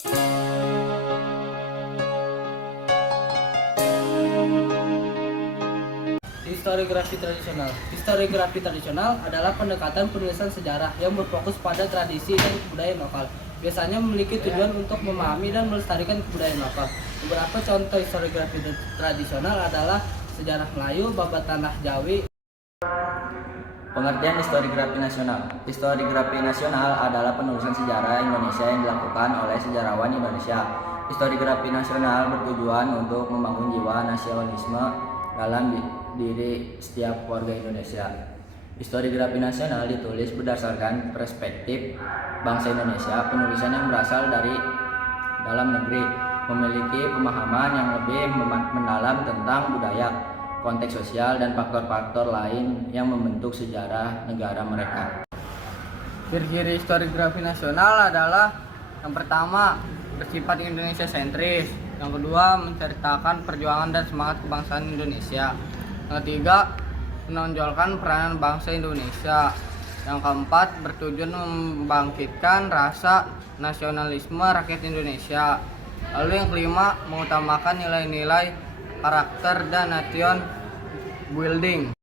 Historiografi tradisional adalah pendekatan penulisan sejarah yang berfokus pada tradisi dan kebudayaan lokal. Biasanya memiliki tujuan untuk memahami dan melestarikan kebudayaan lokal. Beberapa contoh historiografi tradisional adalah sejarah Melayu, babat tanah Jawi. Pengertian historiografi nasional. Historiografi nasional adalah penulisan sejarah Indonesia yang dilakukan oleh sejarawan Indonesia. Historiografi nasional bertujuan untuk membangun jiwa nasionalisme dalam diri setiap warga Indonesia. Historiografi nasional ditulis berdasarkan perspektif bangsa Indonesia. Penulisan yang berasal dari dalam negeri memiliki pemahaman yang lebih mendalam tentang budaya, konteks sosial, dan faktor-faktor lain yang membentuk sejarah negara mereka. Ciri-ciri historiografi nasional adalah yang pertama, bersifat Indonesia sentris. Yang kedua, menceritakan perjuangan dan semangat kebangsaan Indonesia. Yang ketiga, menonjolkan peranan bangsa Indonesia. Yang keempat, bertujuan membangkitkan rasa nasionalisme rakyat Indonesia. Lalu yang kelima, mengutamakan nilai-nilai karakter dan nation building.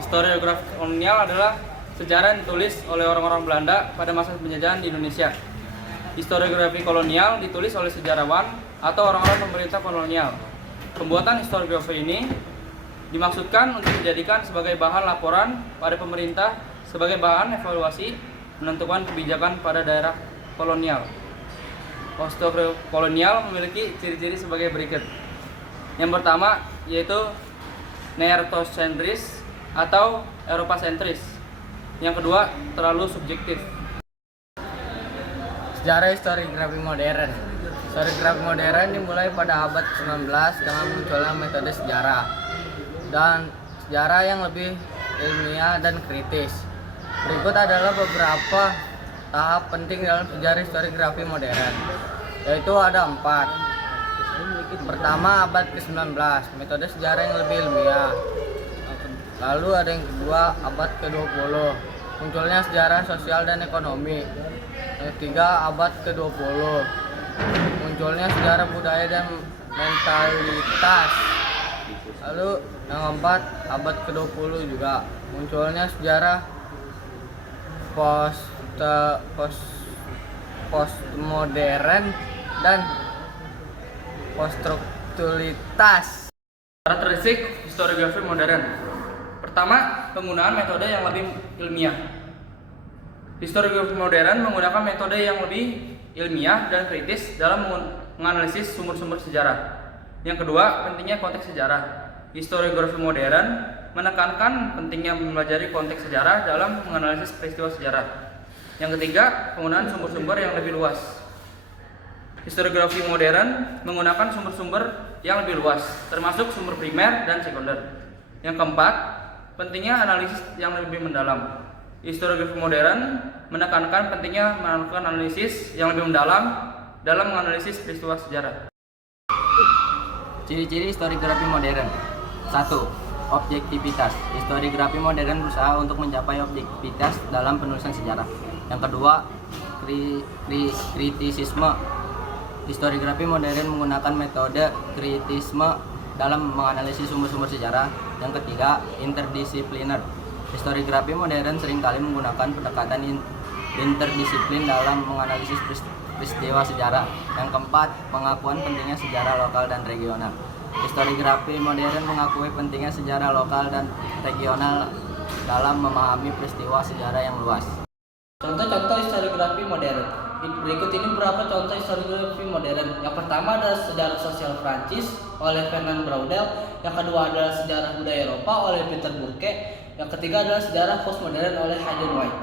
Historiografi kolonial adalah sejarah yang ditulis oleh orang-orang Belanda pada masa penjajahan di Indonesia. Historiografi kolonial ditulis oleh sejarawan atau orang-orang pemerintah kolonial. Pembuatan historiografi ini dimaksudkan untuk dijadikan sebagai bahan laporan pada pemerintah sebagai bahan evaluasi menentukan kebijakan pada daerah kolonial. Historiografi kolonial memiliki ciri-ciri sebagai berikut. Yang pertama yaitu neartosentris atau Eropa sentris. Yang kedua, terlalu subjektif. Sejarah historiografi modern. Historiografi modern dimulai pada abad ke-19 dengan munculnya metode sejarah dan sejarah yang lebih ilmiah dan kritis. Berikut adalah beberapa tahap penting dalam sejarah historiografi modern, yaitu ada 4. Pertama, abad ke-19, metode sejarah yang lebih ilmiah. Lalu ada yang kedua, abad ke-20, munculnya sejarah sosial dan ekonomi. Yang ketiga, abad ke-20, munculnya sejarah budaya dan mentalitas. Lalu yang keempat, abad ke-20 juga, munculnya sejarah postmodern dan poststrukturalitas. Karakteristik historiografi modern. Pertama, penggunaan metode yang lebih ilmiah. Historiografi modern menggunakan metode yang lebih ilmiah dan kritis dalam menganalisis sumber-sumber sejarah. Yang kedua, pentingnya konteks sejarah. Historiografi modern menekankan pentingnya mempelajari konteks sejarah dalam menganalisis peristiwa sejarah. Yang ketiga, penggunaan sumber-sumber yang lebih luas. Historiografi modern menggunakan sumber-sumber yang lebih luas, termasuk sumber primer dan sekunder. Yang keempat, pentingnya analisis yang lebih mendalam. Historiografi modern menekankan pentingnya melakukan analisis yang lebih mendalam dalam menganalisis peristiwa sejarah. Ciri-ciri historiografi modern. 1. Objektivitas. Historiografi modern berusaha untuk mencapai objektivitas dalam penulisan sejarah. Yang kedua, kritisisme. Historiografi modern menggunakan metode kritisisme dalam menganalisis sumber-sumber sejarah. Yang ketiga, interdisipliner. Historiografi modern seringkali menggunakan pendekatan interdisiplin dalam menganalisis peristiwa sejarah. Yang keempat, pengakuan pentingnya sejarah lokal dan regional. Historiografi modern mengakui pentingnya sejarah lokal dan regional dalam memahami peristiwa sejarah yang luas. Contoh-contoh historiografi modern. Berikut ini beberapa contoh historiografi modern. Yang pertama adalah sejarah sosial Prancis oleh Fernand Braudel. Yang kedua adalah sejarah budaya Eropa oleh Peter Burke. Yang ketiga adalah sejarah postmodern oleh Hayden White.